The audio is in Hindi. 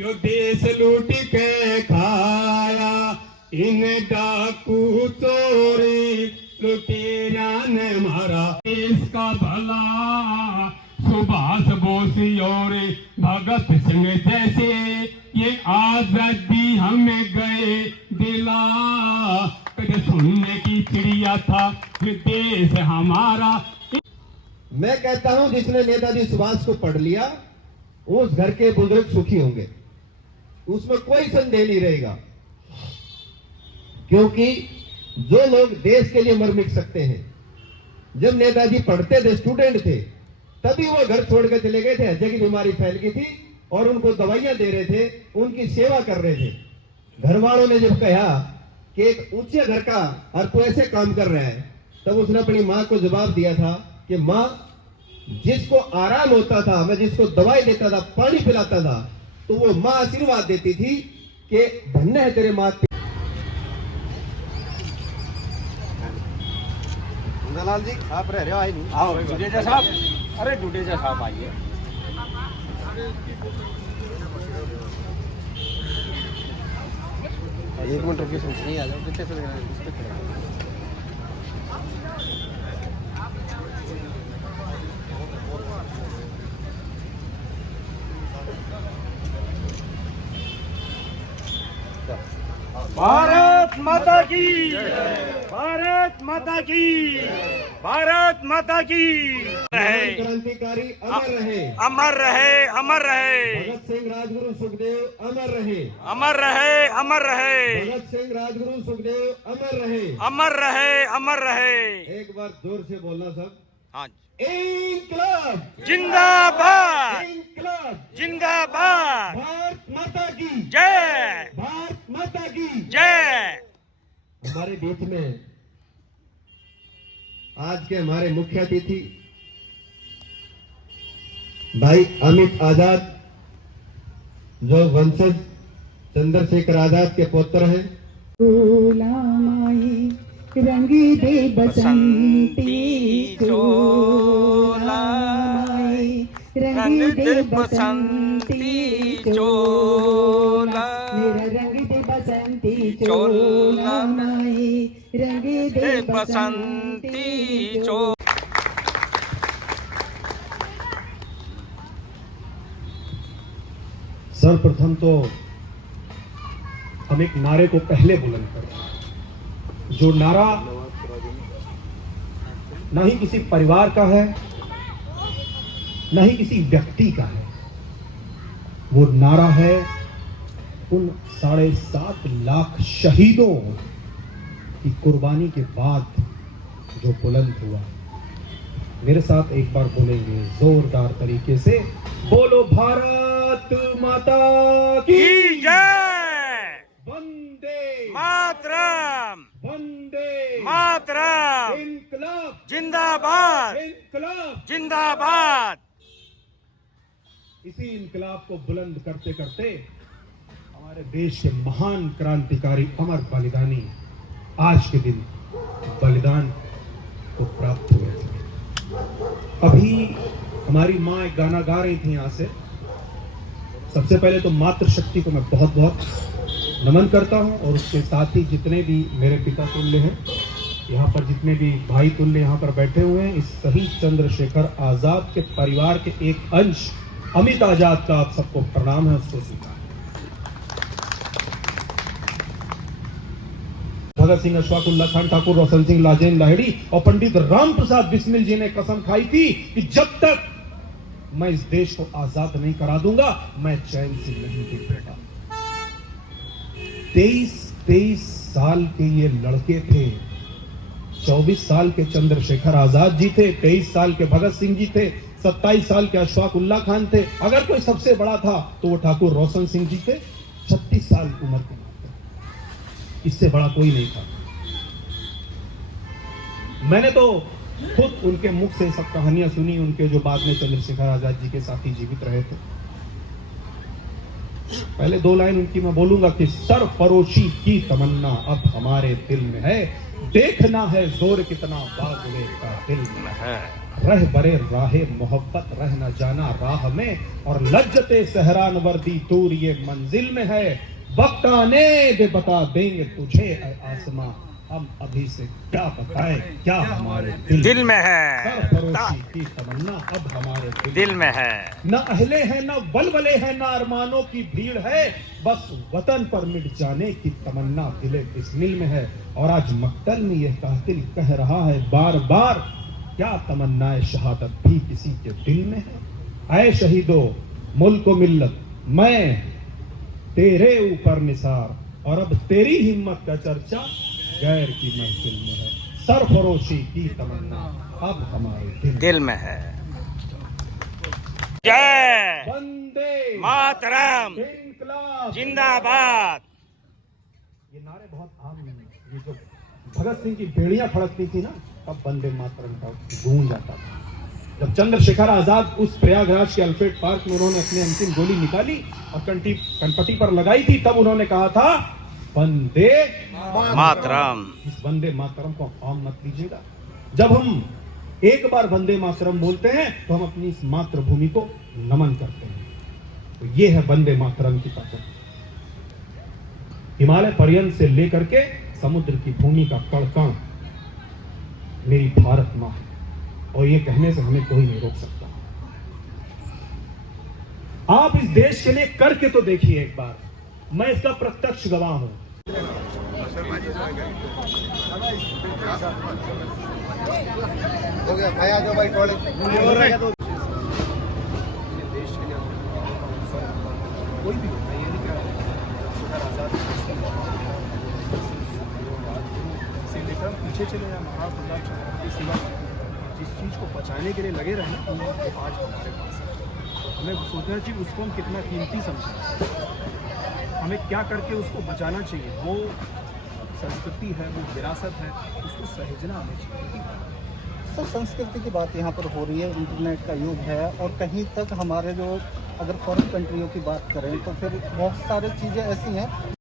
यो देश लूट के खाया, इन डाकू चोरी लुटेरा ने मारा। इसका भला सुभाष बोस और भगत सिंह जैसे ये आजादी हमें गए दिला। सुनने की चिड़िया था ये देश हमारा। मैं कहता हूं जिसने नेताजी सुभाष को पढ़ लिया उस घर के बुजुर्ग सुखी होंगे, उसमें कोई संदेह नहीं रहेगा। क्योंकि जो लोग देश के लिए मर मिट सकते हैं, जब नेताजी पढ़ते थे, स्टूडेंट थे, तभी वो घर छोड़ कर चले गए थे। हृदय की बीमारी फैल गई थी और उनको दवाइयां दे रहे थे, उनकी सेवा कर रहे थे। घर वालों ने जब कहा कि एक ऊंचे घर का और तू ऐसे काम कर रहा है, तब उसने अपनी मां को जवाब दिया था कि मां, जिसको आराम होता था, मैं जिसको दवाई देता था, पानी पिलाता था, तो वो मां आशीर्वाद देती थी कि धन्य है तेरे मां। नंदलाल जी आप रह रहे हो? आए नहीं? आओ डुडेजा साहब। अरे डुडेजा साहब आइए। एक मिनट रुकिए, नहीं आ जाओ। कितने से भारत माता की, भारत माता की, भारत माता की। क्रांतिकारी अमर रहे, अमर रहे, अमर रहे। भगत सिंह राजगुरु सुखदेव अमर रहे, अमर रहे, अमर रहे। भगत सिंह राजगुरु सुखदेव अमर रहे, अमर रहे, अमर रहे। एक बार जोर से बोलना सब। हाँ, इंकलाब जिंदाबाद, इंकलाब जिंदाबाद। भारत माता की जय, भारत माता की जय। हमारे बीच में आज के हमारे मुख्य अतिथि भाई अमित आजाद, जो वंशज चंद्रशेखर आजाद के पुत्र हैं। रंगी दे बसंती चोला, रंगी दे बसंती चोला, मेरा रंगी दे बसंती चोला, रंगी दे बसंती चोला। सर्वप्रथम तो हम एक नारे को पहले बुलंद करें, जो नारा ना ही किसी परिवार का है, ना ही किसी व्यक्ति का है। वो नारा है उन 7.5 लाख शहीदों की कुर्बानी के बाद जो बुलंद हुआ। मेरे साथ एक बार बोलेंगे जोरदार तरीके से, बोलो भारत माता की जय, वंदे मातरम, वंदे मातरम। इनकलाब जिंदाबाद, इनकलाब। जिंदाबाद। इसी इनकलाब को बुलंद करते करते हमारे देश के महान क्रांतिकारी अमर बलिदानी आज के दिन बलिदान को प्राप्त हुए थे। अभी हमारी माँ एक गाना गा रही थी यहाँ से। सबसे पहले तो मातृशक्ति को मैं बहुत बहुत नमन करता हूँ, और उसके साथ ही जितने भी मेरे पिता तुल्य हैं, यहाँ पर जितने भी भाई तुल्य यहाँ पर बैठे हुए हैं, इस शहीद चंद्रशेखर आजाद के परिवार के एक अंश अमित आजाद का आप सबको प्रणाम है, उसको स्वीकार। भगत सिंह, अशफाक उल्लाह खान, ठाकुर रोशन सिंह, लाजेन लाहिड़ी और पंडित राम प्रसाद बिस्मिल जी ने कसम खाई थी कि जब तक मैं इस देश को आजाद नहीं करा दूंगा, मैं चैन से नहीं बैठा। 23 साल के ये लड़के थे। 24 साल के चंद्रशेखर आजाद जी थे, 23 साल के भगत सिंह जी थे, 27 साल के अशफाक उल्लाह खान थे। अगर कोई सबसे बड़ा था तो वो ठाकुर रोशन सिंह जी थे, 36 साल उम्र के। इससे बड़ा कोई नहीं था। मैंने तो खुद उनके मुख से सब कहानियां सुनी, उनके जो बाद में चंद्रशेखर आजाद जी के साथी जीवित रहे थे। पहले 2 लाइन उनकी मैं बोलूंगा कि सरफरोशी की तमन्ना अब हमारे दिल में है, देखना है जोर कितना बाजुए का दिल में है। रह बरे राहे मोहब्बत रह न जाना राह में, और लज्जते सहरान वर्दी दूर ये मंजिल में है। वक्त आने दे बता देंगे तुझे ऐ आसमां, हम अभी से क्या बताएं क्या हमारे दिल में है, सरफरोशी की तमन्ना अब हमारे दिल में है। न अहले हैं न वलवले हैं न अरमानों की भीड़ है, बस वतन पर मिट जाने की तमन्ना दिले बिस्मिल में है। और आज मक्तल में यह कातिल कह रहा है बार बार, क्या तमन्नाए शहादत भी किसी के दिल में है। ऐ शहीदो मुल्क व मिल्लत मैं तेरे ऊपर निसार, और अब तेरी हिम्मत का चर्चा गैर की महफिल में है। सरफरोशी की तमन्ना अब हमारे दिल में है। जय वंदे मातरम, इनकलाब जिंदाबाद। ये नारे बहुत आम हैं। ये जो भगत सिंह की बेड़ियां फड़कती थी ना, तब वंदे मातरम का गूंज आता था। जब चंद्रशेखर आजाद उस प्रयागराज के अल्फ्रेड पार्क में उन्होंने अपनी अंतिम गोली निकाली और कनपट्टी पर लगाई थी, तब उन्होंने कहा था वंदे मातरम। इस वंदे मातरम को आम मत लीजिएगा। जब हम एक बार वंदे मातरम बोलते हैं तो हम अपनी इस मातृभूमि को नमन करते हैं। तो ये है वंदे मातरम की ताकत। हिमालय पर्यंत से लेकर के समुद्र की भूमि का कण कण मेरी भारत मां है, और ये कहने से हमें कोई नहीं रोक सकता। आप इस देश के लिए करके तो देखिए एक बार, मैं इसका प्रत्यक्ष गवाह हूं। हो गया भाई, आ जाओ भाई थोड़े कोई भी होता है, ये नहीं क्या से लेकर पीछे चले या महाप्रभा छत्रपति शिवाजी जिस चीज़ को बचाने के लिए लगे रहे वो आज हमारे पास है। हमें सोचना चाहिए उसको हम कितना कीमती समझें, हमें क्या करके उसको बचाना चाहिए। वो संस्कृति है, वो विरासत है, उसको सहेजना हमें चाहिए। सर संस्कृति की बात यहाँ पर हो रही है, इंटरनेट का युग है, और कहीं तक हमारे जो अगर फॉरेन कंट्रियों की बात करें तो फिर बहुत सारी चीज़ें ऐसी हैं